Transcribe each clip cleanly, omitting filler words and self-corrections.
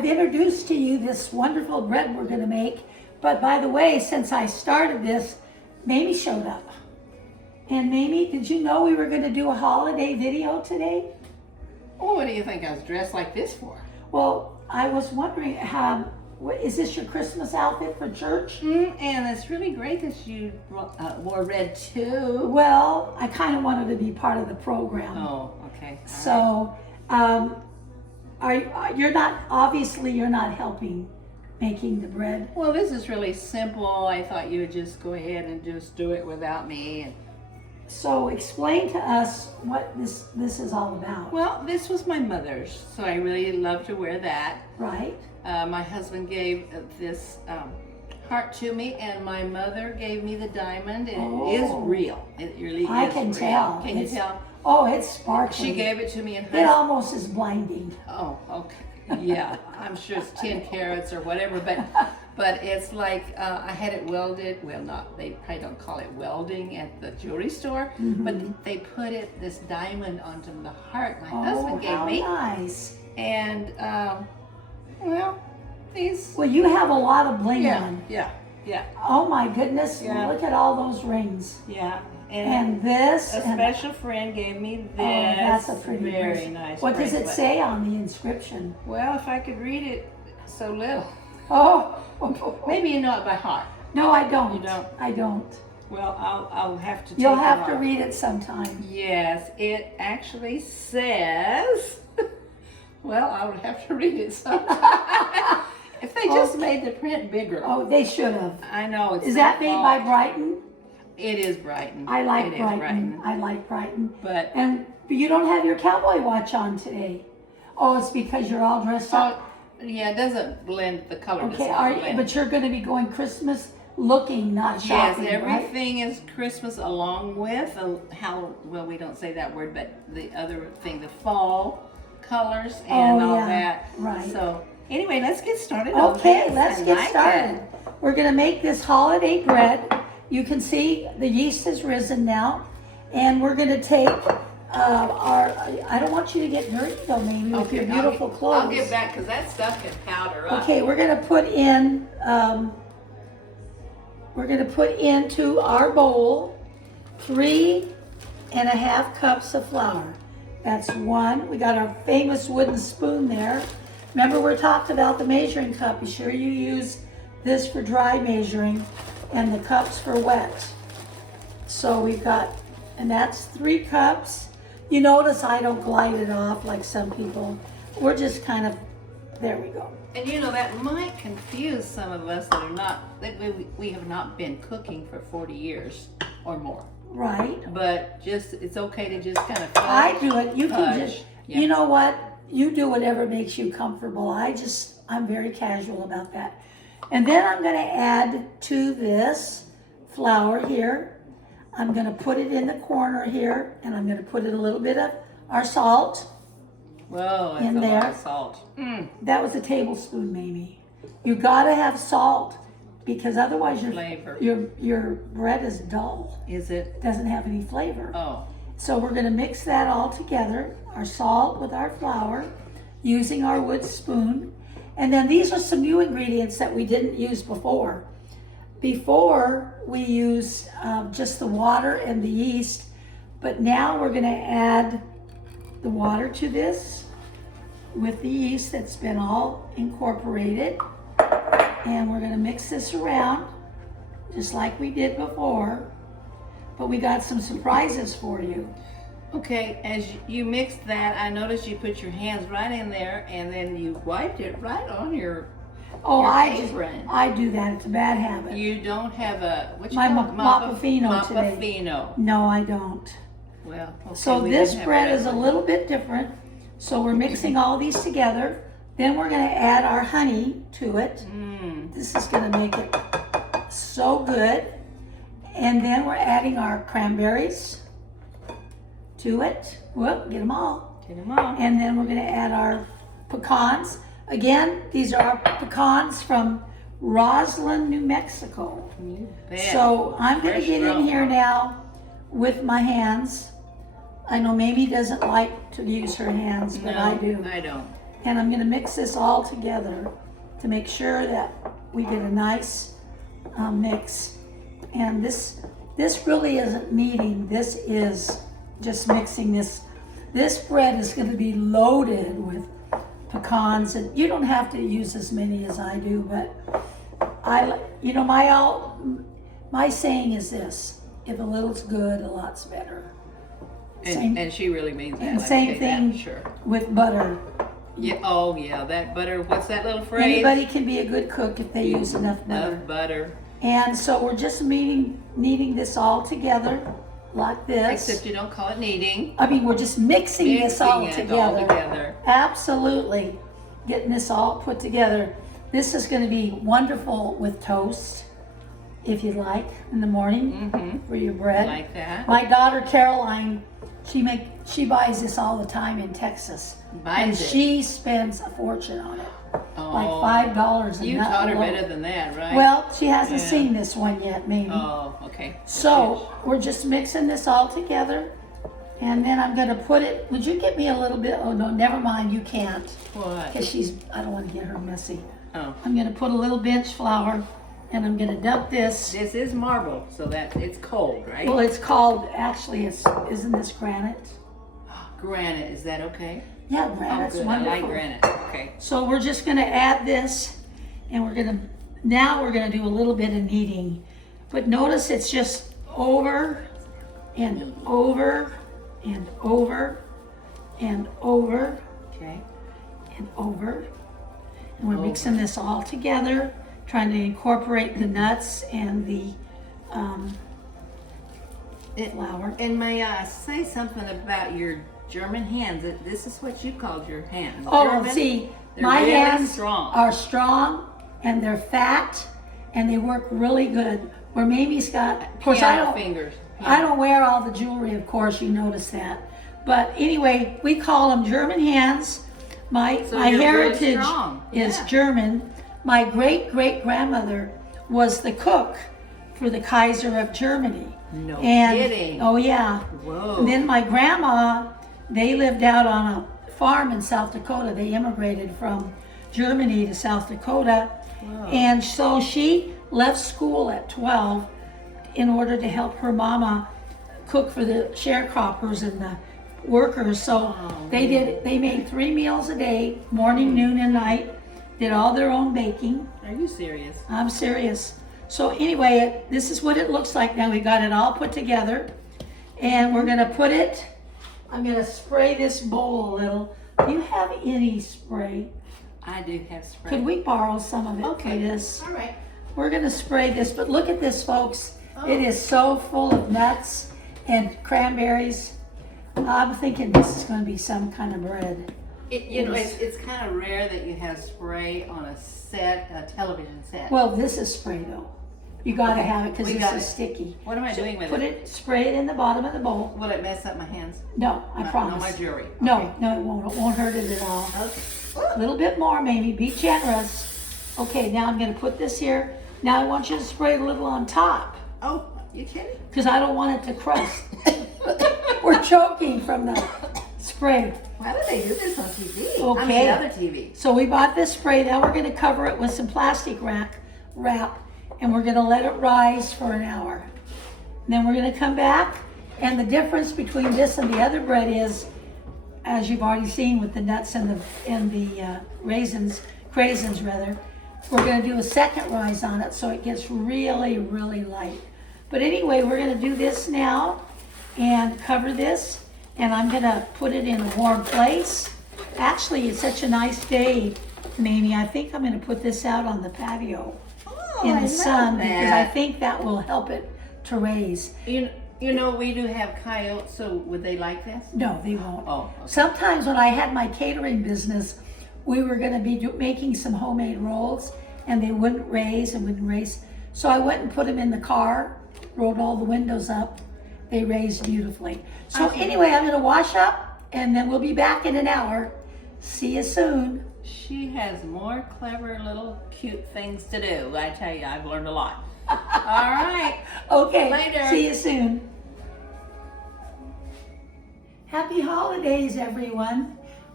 I've introduced to you this wonderful bread we're going to make. But by the way, since I started this, Mamie showed up. And Mamie, did you know we were going to do a holiday video today? Well, what do you think I was dressed like this for? Well, I was wondering, is this your Christmas outfit for church? And it's really great that you wore red too. Well, I kind of wanted to be part of the program. Oh, okay. So, you're not helping making the bread? Well, this is really simple. I thought you would just go ahead and just do it without me. So explain to us what this is all about. Well, this was my mother's, so I really love to wear that. Right. My husband gave this heart to me, and my mother gave me the diamond, and it is real. It really is. I can tell. Can you tell? Oh, it's sparkly. She gave it to me in high school. It almost is blinding. Oh, okay. Yeah, I'm sure it's 10 carats or whatever, but it's like I had it welded. Well, they probably don't call it welding at the jewelry store, but they put this diamond onto the heart my husband gave me. Oh, how nice. And well, these. Well, you have a lot of bling on. Yeah. Oh my goodness! Yeah. Look at all those rings. Yeah. And this. A special friend gave me this. Oh, that's a pretty very nice. What does it bracelet. say on the inscription? Well, if I could read it so little. Oh. Maybe you know it by heart. No, I don't. You don't? I don't. Well, I'll have to. You'll have to read it sometime. Yes, it actually says. Well, I would have to read it sometime. If they just made the print bigger. Oh, they should have. I know. Is that made by Brighton? It is Brighton. I like It is Brighton. I like Brighton. But you don't have your cowboy watch on today. Oh, it's because you're all dressed up. yeah, it doesn't blend. The color Okay, doesn't blend. but you're going to be going Christmas looking, not shopping, Yes, right? everything is Christmas along with well, we don't say that word, but the other thing, the fall colors and all that. Right. So anyway, let's get started. Okay, on this. let's I get like started. it. We're going to make this holiday bread. You can see the yeast has risen now, and we're going to take I don't want you to get dirty though, Mamie, with your beautiful clothes. I'll get back because that stuff can powder up. Okay, we're going to put into our bowl 3.5 cups of flour. That's one. We got our famous wooden spoon there. Remember, we talked about the measuring cup. Be sure you use this for dry measuring and the cups for wet. So we've got, and that's 3 cups. You notice I don't glide it off like some people. We're just kind of, there we go. And you know, that might confuse some of us that are not, that we have not been cooking for 40 years or more. Right. But it's okay to just kind of I do it. You can fudge. just, Yeah. you know what? You do whatever makes you comfortable. I'm very casual about that. And then I'm going to add to this flour here. I'm going to put it in the corner here, and I'm going to put a little bit of our salt. Whoa, that's in a there. lot of salt. That was a tablespoon, Mamie. You got to have salt because otherwise Flavor. your bread is dull. Is it? It doesn't have any flavor. Oh. So we're going to mix that all together, our salt with our flour, using our wood spoon. And then these are some new ingredients that we didn't use before. Before, we used just the water and the yeast, but now we're going to add the water to this with the yeast that's been all incorporated. And we're going to mix this around just like we did before. But we got some surprises for you. Okay, as you mixed that, I noticed you put your hands right in there and then you wiped it right on your apron. I do that. It's a bad habit. You don't have a, what's My called? Moppafino today. Moppafino. No, I don't. Well, okay, So we this didn't have bread that. is a little bit different. So we're mixing all these together. Then we're going to add our honey to it. This is going to make it so good. And then we're adding our cranberries to it. Whoop, get them all. Get them on. And then we're going to add our pecans. Again, these are our pecans from Roslyn, New Mexico. You bet. So I'm going to Fresh get in grown. here now with my hands. I know Mamie doesn't like to use her hands, but No, I do. I don't. And I'm gonna mix this all together to make sure that we get a nice mix. And this really isn't kneading, this is just mixing this. This bread is gonna be loaded with pecans, and you don't have to use as many as I do, but my saying is this: if a little's good, a lot's better. And she really means that. And Like, same okay, thing that, sure. with butter. Yeah. Oh yeah, that butter. What's that little phrase? Anybody can be a good cook if they use enough butter. Enough butter. And so we're just kneading this all together like this. Except you don't call it kneading. I mean, we're just mixing this all it together. all together. Absolutely. Getting this all put together. This is going to be wonderful with toast, if you like, in the morning for your bread. Like that. My daughter Caroline, she buys this all the time in Texas. And she spends a fortune on it. Like $5 a You nut taught her alone. better than that, right? Well, she hasn't seen this one yet, maybe. Oh, okay. So we're just mixing this all together, and then I'm gonna put it. Would you get me a little bit? Oh no, never mind. You can't, What? because I don't want to get her messy. Oh. I'm gonna put a little bench flour, and I'm gonna dump this. This is marble, so that it's cold, right? Well, it's called actually. Isn't this granite? Granite, is that okay? Yeah, Oh, granite's good. I wonderful. like granite. Okay. So we're just gonna add this, and we're gonna do a little bit of kneading, but notice it's just over and over and over and over Okay. and over, and we're mixing this all together, trying to incorporate the nuts and the flour. And may I say something about your German hands? This is what you called your hands. Oh, German, see, they're my really hands strong. are strong, and they're fat, and they work really good. Where Mamie's got, of course, Piano fingers. I don't wear all the jewelry, of course, you notice that. But anyway, we call them German hands. My So you're really heritage strong. is Yeah. German. My great-great-grandmother was the cook for the Kaiser of Germany. No And, kidding. oh yeah. Whoa. And then my grandma, they lived out on a farm in South Dakota. They immigrated from Germany to South Dakota. Wow. And so she left school at 12 in order to help her mama cook for the sharecroppers and the workers. So they made 3 meals a day, morning, noon, and night, did all their own baking. Are you serious? I'm serious. So anyway, this is what it looks like now. We got it all put together, and we're gonna put it, I'm gonna spray this bowl a little. Do you have any spray? I do have spray. Could we borrow some of it for this? All right. We're gonna spray this, but look at this, folks. It is so full of nuts and cranberries. I'm thinking this is gonna be some kind of bread. It's kind of rare that you have spray on a television set. Well, this is spray though. You gotta have it because We this got is it. sticky. What am I doing with Put it? spray it in the bottom of the bowl. Will it mess up my hands? No, I promise. Not my jewelry. No, Okay. no, it won't. It won't hurt it at all. Okay. A little bit more, maybe. Be generous. Okay, now I'm gonna put this here. Now I want you to spray a little on top Oh, you kidding? because I don't want it to crust. We're choking from the spray. Why would they do this on TV? Okay. I mean, other TV. So we bought this spray. Now we're gonna cover it with some plastic wrap, and we're gonna let it rise for an hour. And then we're gonna come back, and the difference between this and the other bread is, as you've already seen with the nuts and the craisins rather, we're gonna do a second rise on it so it gets really, really light. But anyway, we're gonna do this now and cover this, and I'm gonna put it in a warm place. Actually, it's such a nice day, Mamie. I think I'm gonna put this out on the patio in the sun because I think that will help it to raise. You know, we do have coyotes, so would they like this? No, they won't. Oh, okay. Sometimes when I had my catering business, we were going to be making some homemade rolls, and they wouldn't raise. So I went and put them in the car, rolled all the windows up. They raised beautifully. So anyway, I'm going to wash up, and then we'll be back in an hour. See you soon. She has more clever little cute things to do. I tell you, I've learned a lot. All right. Okay, Later. see you soon. Happy holidays, everyone.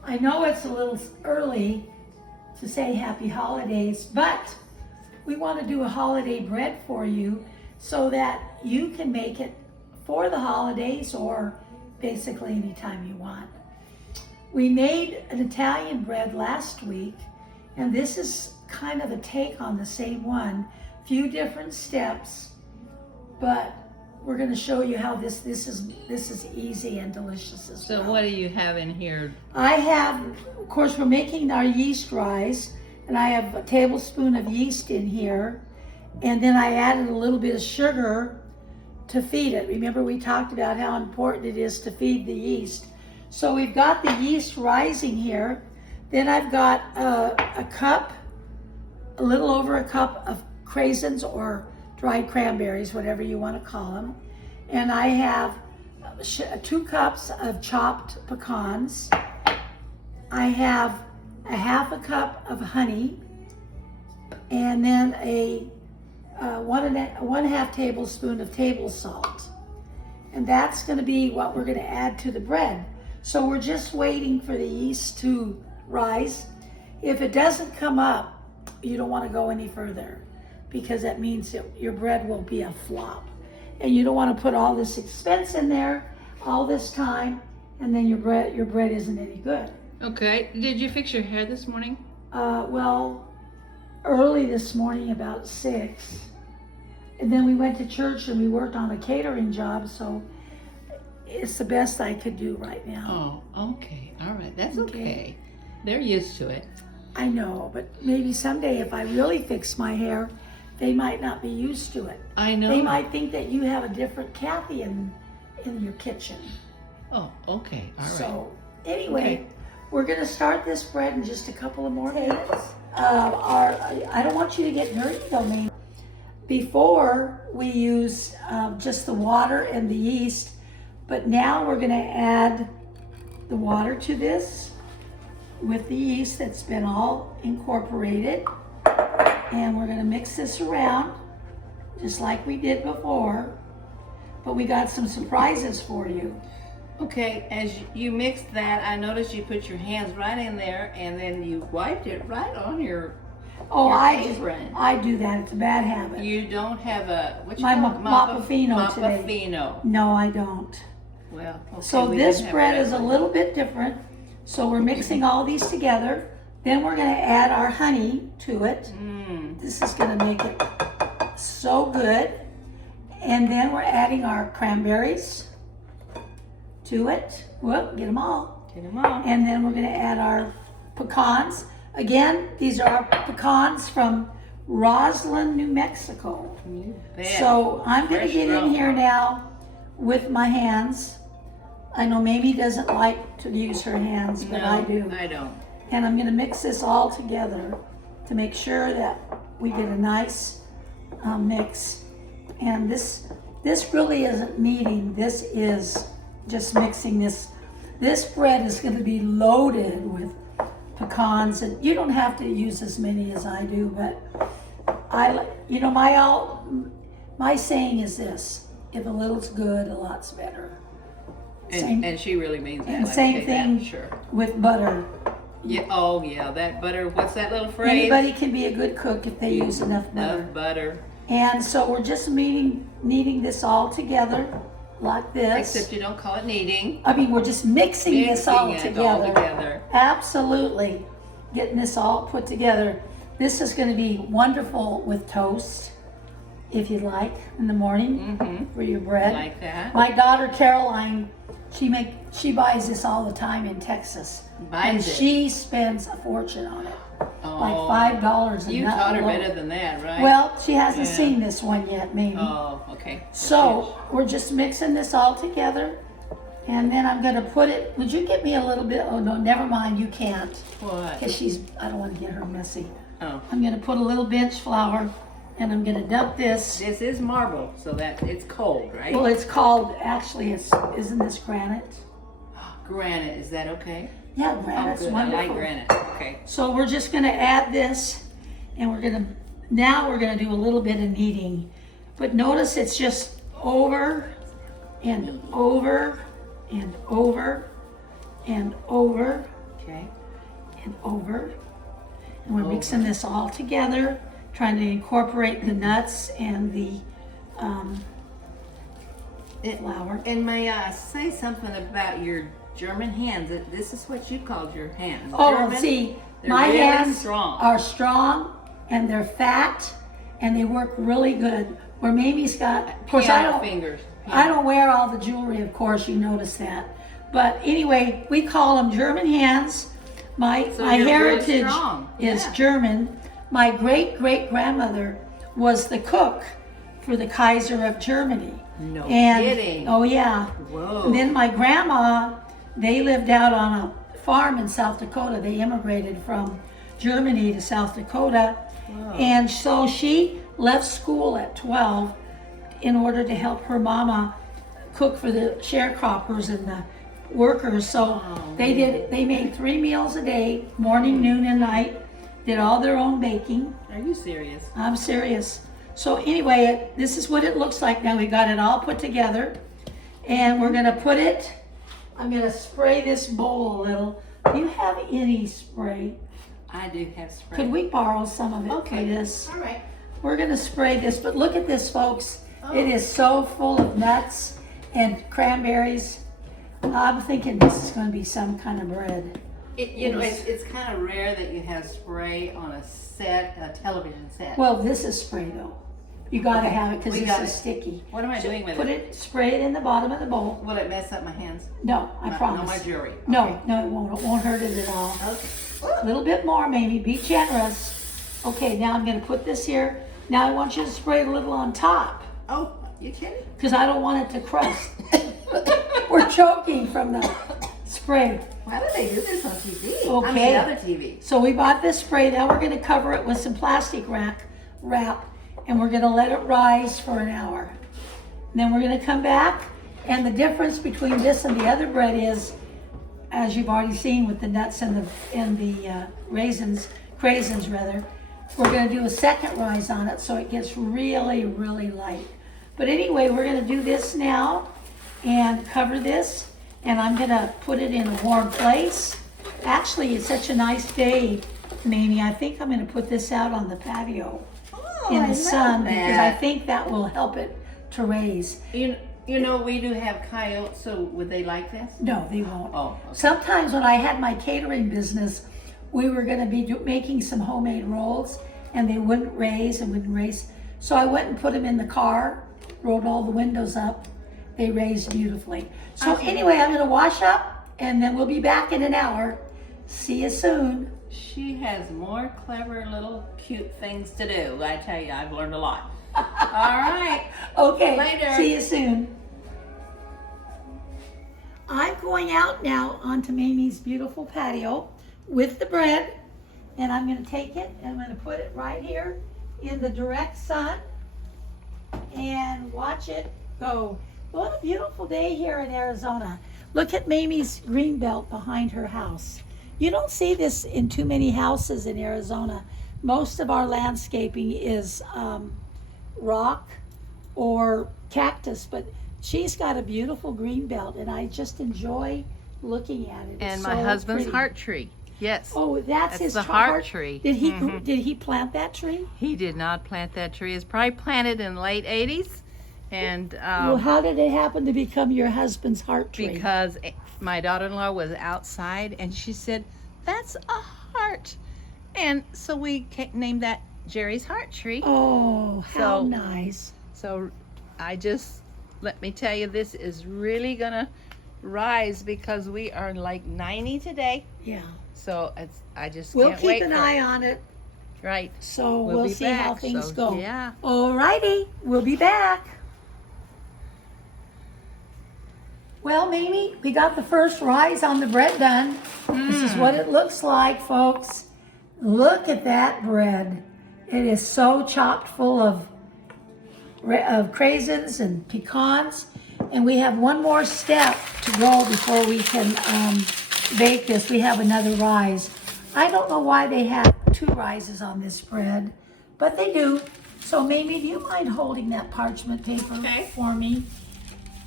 I know it's a little early to say happy holidays, but we want to do a holiday bread for you so that you can make it for the holidays or basically anytime you want. We made an Italian bread last week, and this is kind of a take on the same one. Few different steps, but we're going to show you how this is easy and delicious as well. So what do you have in here? I have, of course, we're making our yeast rise, and I have a tablespoon of yeast in here, and then I added a little bit of sugar to feed it. Remember, we talked about how important it is to feed the yeast. So we've got the yeast rising here. Then I've got a cup, a little over a cup of craisins or dried cranberries, whatever you want to call them. And I have 2 cups of chopped pecans. I have a half a cup of honey, and then a 1/2 tablespoon of table salt. And that's going to be what we're going to add to the bread. So we're just waiting for the yeast to rise. If it doesn't come up, you don't want to go any further, because that means that your bread will be a flop. And you don't want to put all this expense in there, all this time, and then your bread isn't any good. Okay. Did you fix your hair this morning? Well, early this morning, about 6. And then we went to church and we worked on a catering job, so it's the best I could do right now. Oh, okay. All right. That's okay. They're used to it. I know, but maybe someday if I really fix my hair, they might not be used to it. I know. They might think that you have a different Kathy in your kitchen. Oh, okay. All right. So anyway, Okay. we're going to start this bread in just a couple of more minutes. I don't want you to get dirty though, man. Before we use just the water and the yeast, but now we're going to add the water to this with the yeast that's been all incorporated, and we're going to mix this around just like we did before, but we got some surprises for you. Okay, as you mixed that, I noticed you put your hands right in there, and then you wiped it right on your apron. I do that. It's a bad habit. You don't have a Moppafino today. Moppafino. No, I don't. Well, okay, So we this didn't have bread that is a one. little bit different. So we're mixing all these together. Then we're going to add our honey to it. This is going to make it so good. And then we're adding our cranberries to it. Whoop, get them all. Get them all. And then we're going to add our pecans. Again, these are our pecans from Roslyn, New Mexico. You bet. So I'm going to Fresh get in aroma. here now with my hands. I know Mamie doesn't like to use her hands, but No, I do. I don't. And I'm going to mix this all together to make sure that we get a nice mix. And this really isn't kneading. This is just mixing this. This bread is going to be loaded with pecans, and you don't have to use as many as I do, but my saying is this: if a little's good, a lot's better. And she really means that. And Let me same tell you that, thing sure. with butter. Yeah. Oh, yeah. That butter. What's that little phrase? Anybody can be a good cook if they use enough butter. Enough butter. And so we're just kneading this all together like this. Except you don't call it kneading. I mean, we're just mixing this all Mixing it together. all together. Absolutely. Getting this all put together. This is going to be wonderful with toast, if you'd like, in the morning for your bread. Like that. My daughter Caroline, she buys this all the time in Texas. And she spends a fortune on it. Like $5 a You nut taught her loaf. better than that, right? Well, she hasn't Yeah. seen this one yet, maybe. Oh, okay. So we're just mixing this all together, and then I'm going to put it. Would you get me a little bit? Oh no, never mind. You can't, What? because I don't want to get her messy. Oh. I'm going to put a little bench flour, and I'm going to dump this. This is marble, so that it's cold, right? Well, it's called actually. Isn't this granite? Granite, is that okay? Yeah, Oh, granite's good. I wonderful. like granite. Okay. So we're just going to add this, and we're going to do a little bit of kneading. But notice it's just over and over and over and over. Okay. and over. And we're mixing this all together, trying to incorporate the nuts and the flour. And may I say something about your German hands? This is what you called your hands. Oh, German, see, they're my really hands strong. are strong and they're fat and they work really good. Where Mamie's got, of course, Piano fingers. I don't wear all the jewelry, of course, you notice that. But anyway, we call them German hands. My heritage really strong. is Yeah. German. My great-great-grandmother was the cook for the Kaiser of Germany. No And, kidding. oh yeah. Whoa. And then my grandma, they lived out on a farm in South Dakota. They immigrated from Germany to South Dakota. Whoa. And so she left school at 12 in order to help her mama cook for the sharecroppers and the workers. So they made 3 meals a day, morning, noon, and night. Did all their own baking. Are you serious? I'm serious. So anyway, this is what it looks like now. We got it all put together. And we're gonna put it, I'm gonna spray this bowl a little. Do you have any spray? I do have spray. Could we borrow some of it for this? All right. We're gonna spray this, but look at this, folks. It is so full of nuts and cranberries. I'm thinking this is gonna be some kind of bread. It's kind of rare that you have spray on a television set. Well, this is spray though. You gotta have it because We this got is it. sticky. What am I doing with Put it? spray it in the bottom of the bowl. Will it mess up my hands? No, I promise. No, my jewelry. No, Okay. no, it won't. It won't hurt it at all. Okay. A little bit more, maybe. Be generous. Okay, now I'm gonna put this here. Now I want you to spray it a little on top Oh, you kidding? because I don't want it to crust. We're choking from the spray. Why do they do this on TV? Okay. On the other TV. So we bought this spray. Now we're gonna cover it with some plastic wrap, and we're gonna let it rise for an hour. And then we're gonna come back, and the difference between this and the other bread is, as you've already seen with the nuts and the craisins rather, we're gonna do a second rise on it so it gets really, really light. But anyway, we're gonna do this now and cover this, and I'm gonna put it in a warm place. Actually, it's such a nice day, Mamie. I think I'm gonna put this out on the patio in the sun because I think that will help it to raise. You know we do have coyotes, so would they like this? No, they won't. Oh, okay. Sometimes when I had my catering business, we were going to be making some homemade rolls, and they wouldn't raise. So I went and put them in the car, rolled all the windows up. They raised beautifully. So anyway, I'm going to wash up, and then we'll be back in an hour. See you soon. She has more clever little cute things to do. I tell you, I've learned a lot. All right. Okay, Later. see you soon. I'm going out now onto Mamie's beautiful patio with the bread, and I'm going to take it and I'm going to put it right here in the direct sun and watch it go. What a beautiful day here in Arizona. Look at Mamie's green belt behind her house. You don't see this in too many houses in Arizona. Most of our landscaping is rock or cactus, but she's got a beautiful green belt, and I just enjoy looking at it. And It's my so husband's pretty. heart tree. Yes. Oh, that's his the heart heart tree. Did he plant that tree? He did not plant that tree. It's probably planted in the late 80s. And Well, how did it happen to become your husband's heart tree? because my daughter-in-law was outside and she said, "That's a heart." And so we named that Jerry's heart tree. Oh, how So- nice. So let me tell you, this is really gonna rise because we are like 90 today. Yeah. So I just We'll can't keep wait an for eye on it, it. Right. so We'll we'll be see how back, things so, go. yeah. Alrighty, we'll be back. Well, Mamie, we got the first rise on the bread done. This is what it looks like, folks. Look at that bread. It is so chopped full of craisins and pecans. And we have one more step to go before we can bake this. We have another rise. I don't know why they have 2 rises on this bread, but they do. So, Mamie, do you mind holding that parchment paper Okay. for me?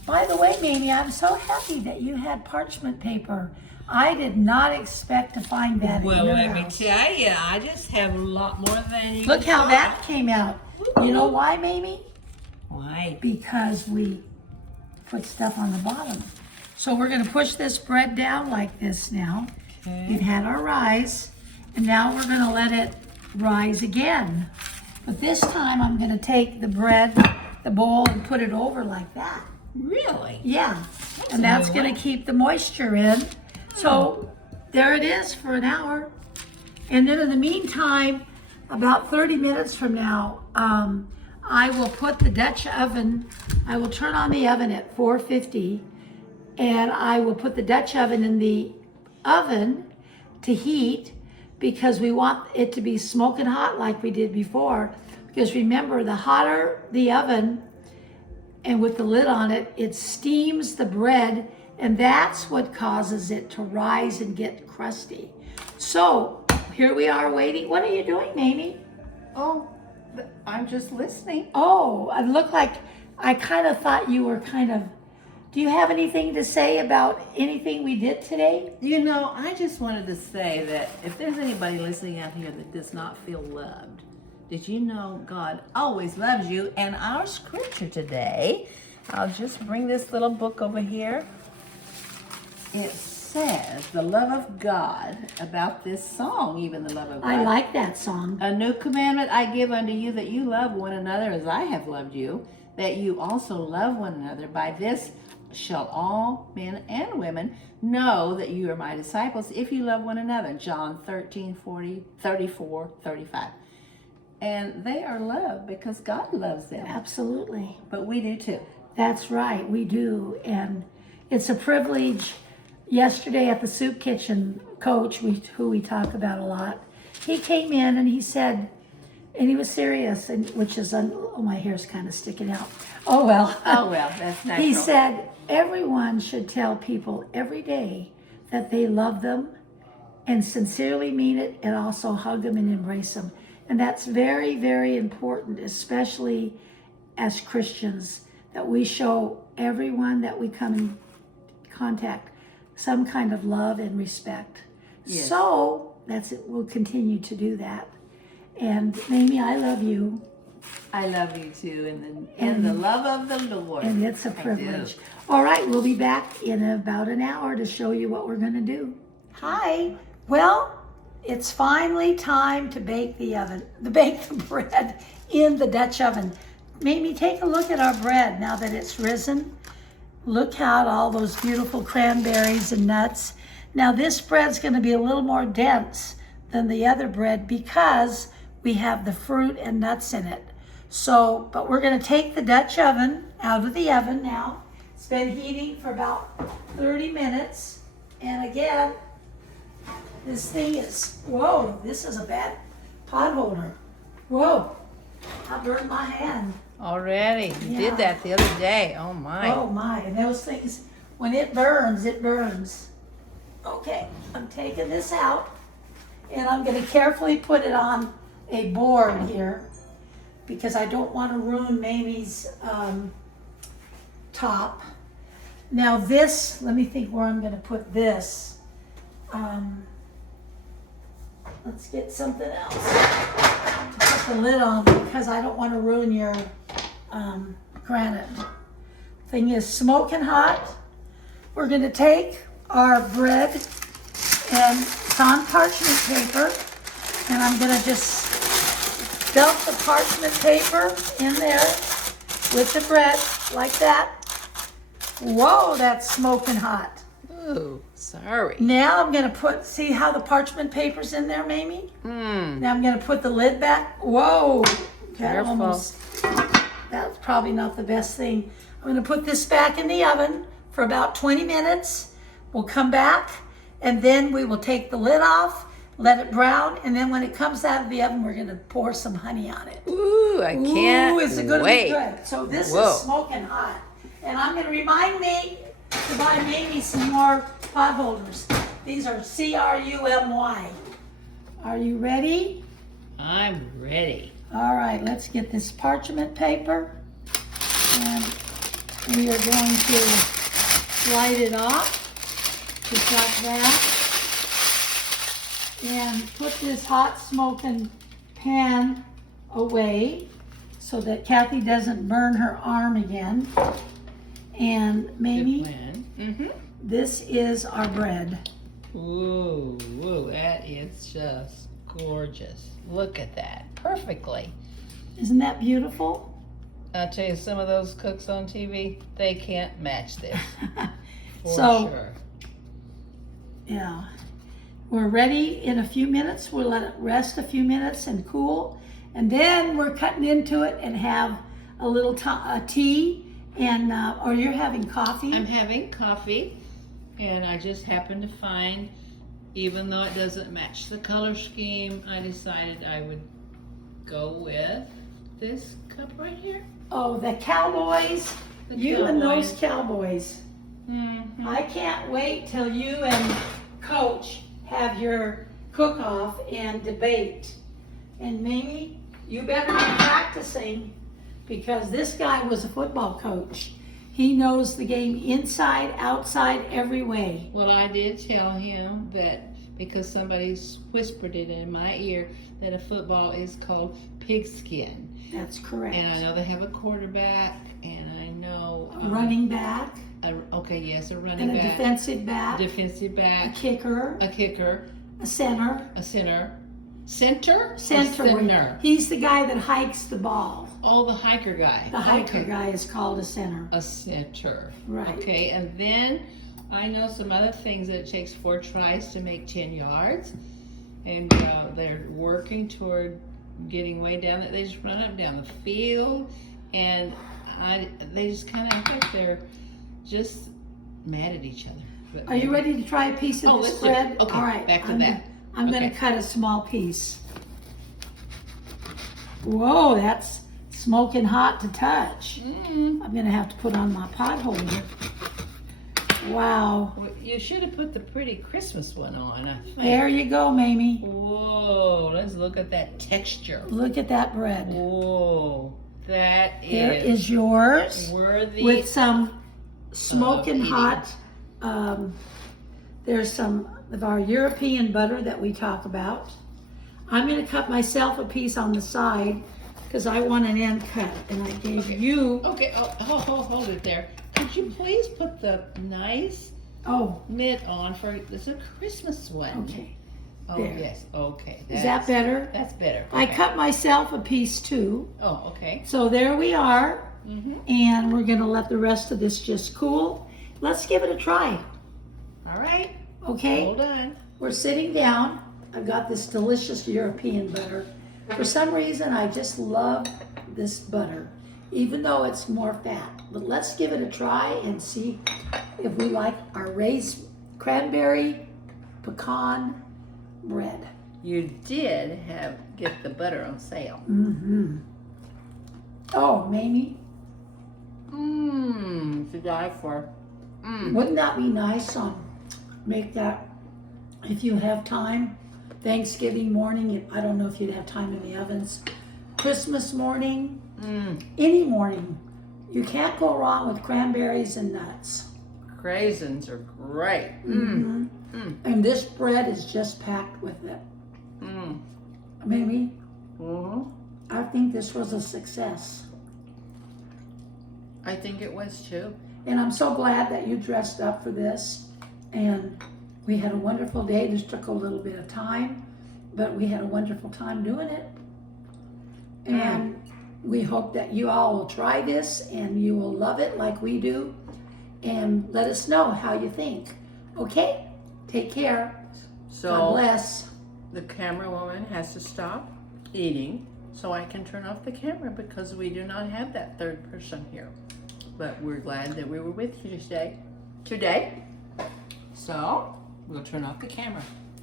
By the way, Mamie, I'm so happy that you had parchment paper. I did not expect to find that Well, in your let me house. tell you, I just have a lot more than you. Look how that came out. You know why, Mamie? Why? Because we put stuff on the bottom. So we're going to push this bread down like this now. Okay. We've had our rise, and now we're going to let it rise again. But this time I'm going to take the bread, the bowl, and put it over like that. Really? Yeah, and that's going to keep the moisture in. So there it is for an hour. And then in the meantime, about 30 minutes from now, I will put the Dutch oven, I will turn on the oven at 450, and I will put the Dutch oven in the oven to heat, because we want it to be smoking hot like we did before. Because remember, the hotter the oven, and with the lid on it, it steams the bread, and that's what causes it to rise and get crusty. So here we are waiting. What are you doing, Mamie? Oh, I'm just listening. Oh, it looked like, I kind of thought you were kind of, do you have anything to say about anything we did today? You know, I just wanted to say that if there's anybody listening out here that does not feel loved, did you know God always loves you? And our scripture today, I'll just bring this little book over here. It says the love of God about this song, even the love of God. I like that song. A new commandment I give unto you, that you love one another as I have loved you, that you also love one another. By this shall all men and women know that you are my disciples, if you love one another. John 13, 40, 34, 35. And they are loved because God loves them. Absolutely. But we do too. That's right, we do. And it's a privilege. Yesterday at the soup kitchen, Coach, who we talk about a lot, he came in and he said, and he was serious, and which is, oh, my hair's kind of sticking out. Oh, well. Oh, well, that's natural. He said, everyone should tell people every day that they love them and sincerely mean it, and also hug them and embrace them. And that's very, very important, especially as Christians, that we show everyone that we come in contact some kind of love and respect. Yes. So that's it. We'll continue to do that. And Mamie, I love you. I love you too, in the love of the Lord. And it's a privilege. All right, we'll be back in about an hour to show you what we're going to do. Hi. Well, it's finally time to bake the bread in the Dutch oven. Mamie, take a look at our bread now that it's risen. Look out, all those beautiful cranberries and nuts. Now this bread's going to be a little more dense than the other bread because we have the fruit and nuts in it. So, but we're going to take the Dutch oven out of the oven now. It's been heating for about 30 minutes. And again, this thing is, whoa, this is a bad pot holder. Whoa, I burned my hand. Already. You Yeah. did that the other day. Oh my. Oh my, and those things, when it burns, it burns. Okay, I'm taking this out, and I'm gonna carefully put it on a board here, because I don't wanna ruin Mamie's top. Now this, let me think where I'm gonna put this. Let's get something else to put the lid on, because I don't wanna ruin your granite. Thing is smoking hot. We're gonna take our bread, and it's on parchment paper, and I'm gonna just dump the parchment paper in there with the bread like that. Whoa, that's smoking hot. Ooh, sorry. Now I'm gonna see how the parchment paper's in there, Mamie? Now I'm gonna put the lid back. Whoa, Careful. That's probably not the best thing. I'm gonna put this back in the oven for about 20 minutes. We'll come back, and then we will take the lid off, let it brown, and then when it comes out of the oven, we're gonna pour some honey on it. Ooh, I can't Ooh, is it gonna wait. be good? So this Whoa. is smoking hot. And I'm gonna remind me to buy Mamie some more pot holders. These are CRUMY. Are you ready? we are going to slide it off just like that. And put this hot smoking pan away so that Kathy doesn't burn her arm again. And Mamie, this is our bread. Ooh, ooh, that is just gorgeous. Look at that, perfectly. Isn't that beautiful? I'll tell you, some of those cooks on TV, they can't match this. For So, sure. Yeah. We're ready in a few minutes. We'll let it rest a few minutes and cool. And then we're cutting into it and have a little tea. And, or you're having coffee? I'm having coffee, and I just happened to find, even though it doesn't match the color scheme, I decided I would go with this cup right here. Oh, the Cowboys. You and those Cowboys. I can't wait till you and Coach have your cook-off and debate. And Mamie, you better be practicing, because this guy was a football coach. He knows the game inside, outside, every way. Well, I did tell him that because somebody whispered it in my ear that a football is called pigskin. That's correct. And I know they have a quarterback, and I know A running back. a running And a back, defensive back. defensive A back, kicker. a kicker, A center. a center. Center. He's the guy that hikes the ball. Oh, the hiker guy. The hiker Okay. guy is called a center. A center. Right. Okay, and then I know some other things that it takes 4 tries to make 10 yards, and they're working toward getting way down. They just run up down the field, and they just kind of act like they're just mad at each other. But Are you ready to try a piece of this let's do it. bread? Okay, All right. back to that. I'm going Okay. to cut a small piece. Whoa, that's smoking hot to touch. I'm going to have to put on my pot holder. Wow. Well, you should have put the pretty Christmas one on, I think. There you go, Mamie. Whoa, let's look at that texture. Look at that bread. Whoa, that There is yours worthy. with some smoking eating. hot. There's some of our European butter that we talk about. I'm going to cut myself a piece on the side because I want an end cut, and I gave you. Okay, hold it there. Could you please put the nice Oh, mitt on for this a Christmas one? okay. Oh there. yes. Okay. Is that better? That's better. I Okay. cut myself a piece too. Oh, okay. So there we are, Mhm. and we're going to let the rest of this just cool. Let's give it a try. All right. Okay. Hold on. We're sitting down. I've got this delicious European butter. For some reason, I just love this butter, even though it's more fat. But let's give it a try and see if we like our raised cranberry pecan bread. You did get the butter on sale. Oh, Mamie, Mmm, to die for. wouldn't that be nice? Make that, if you have time, Thanksgiving morning. I don't know if you'd have time in the ovens. Christmas morning, any morning. You can't go wrong with cranberries and nuts. Craisins are great. And this bread is just packed with it. Mamie, I think this was a success. I think it was too. And I'm so glad that you dressed up for this. And we had a wonderful day. This took a little bit of time, but we had a wonderful time doing it. And we hope that you all will try this and you will love it like we do. And let us know how you think. Okay? Take care. God So bless. the camera woman has to stop eating so I can turn off the camera because we do not have that third person here. But we're glad that we were with you today. So we'll turn off the camera.